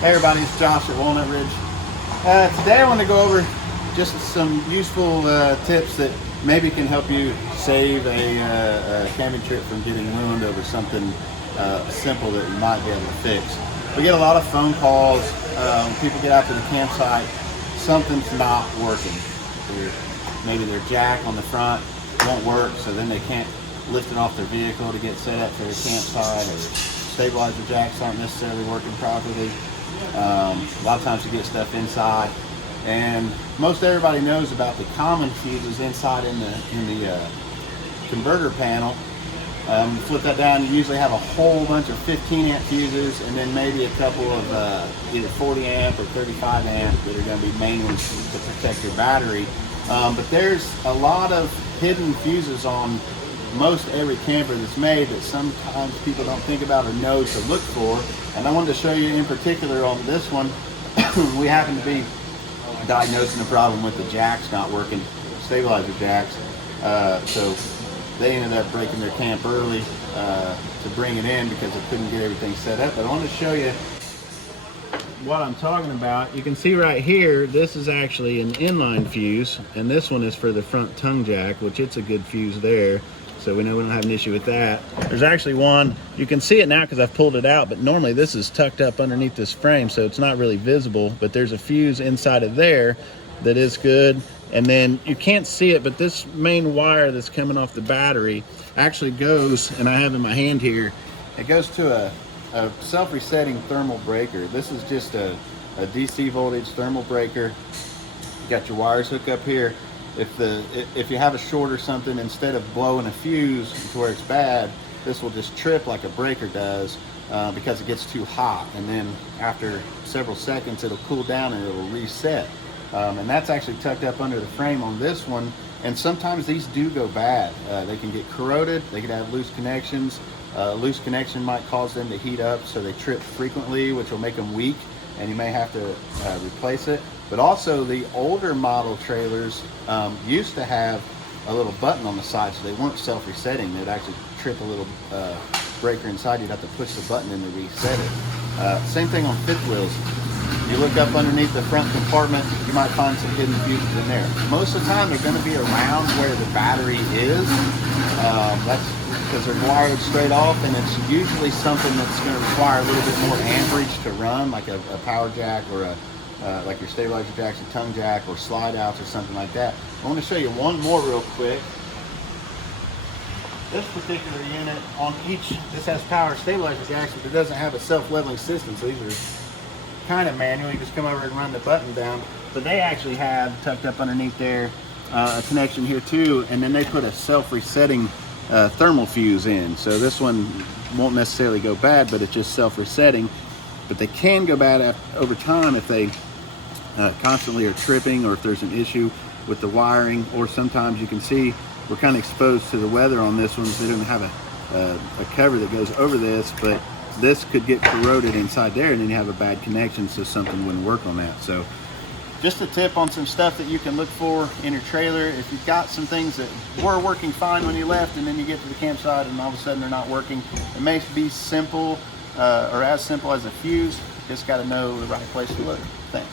Hey everybody, it's Josh at Walnut Ridge. Today I want to go over just some useful tips that maybe can help you save a camping trip from getting ruined over something simple that you might be able to fix. We get a lot of phone calls when people get out to the campsite, something's not working. Maybe their jack on the front won't work, so then they can't lift it off their vehicle to get set up for their campsite, or stabilizer jacks aren't necessarily working properly. A lot of times you get stuff inside, and most everybody knows about the common fuses inside in the converter panel. Flip that down, you usually have a whole bunch of 15 amp fuses, and then maybe a couple of either 40 amp or 35 amp that are going to be main ones to protect your battery. But there's a lot of hidden fuses on most every camper that's made that sometimes people don't think about or know to look for. And I wanted to show you in particular on this one. We happen to be diagnosing a problem with the jacks not working, stabilizer jacks. So they ended up breaking their camp early to bring it in because they couldn't get everything set up. But I wanted to show you what I'm talking about. You can see right here, this is actually an inline fuse, and this one is for the front tongue jack, which it's a good fuse there. So we know we don't have an issue with that. There's actually one, you can see it now because I've pulled it out, but normally this is tucked up underneath this frame, so it's not really visible, but there's a fuse inside of there that is good. And then you can't see it, but this main wire that's coming off the battery actually goes, and I have in my hand here, it goes to a self-resetting thermal breaker. This is just a DC voltage thermal breaker. You got your wires hooked up here. If you have a short or something, instead of blowing a fuse to where it's bad, this will just trip like a breaker does because it gets too hot, and then after several seconds it'll cool down and it'll reset. And that's actually tucked up under the frame on this one, and sometimes these do go bad. They can get corroded, they can have loose connections. Loose connection might cause them to heat up, so they trip frequently, which will make them weak, and you may have to replace it. But also the older model trailers used to have a little button on the side, so they weren't self-resetting. They'd actually trip a little breaker inside. You'd have to push the button in to reset it. Same thing on fifth wheels. You look up underneath the front compartment, you might find some hidden fuses in there. Most of the time they're going to be around where the battery is. That's because they're wired straight off, and it's usually something that's going to require a little bit more amperage to run, like a power jack, or like your stabilizer jacks, a tongue jack, or slide outs or something like that. I want to show you one more real quick. This particular unit on each, this has power stabilizer jacks, but it doesn't have a self-leveling system, so these are kind of manual. You just come over and run the button down. But they actually have tucked up underneath there a connection here too, and then they put a self-resetting thermal fuse in. So this one won't necessarily go bad, but it's just self-resetting. But they can go bad over time if they constantly are tripping, or if there's an issue with the wiring, or sometimes you can see we're kind of exposed to the weather on this one. So they don't have a cover that goes over this, but this could get corroded inside there, and then you have a bad connection, so something wouldn't work on that. So just a tip on some stuff that you can look for in your trailer. If you've got some things that were working fine when you left, and then you get to the campsite and all of a sudden they're not working, it may be simple or as simple as a fuse. Just got to know the right place to look. Thanks.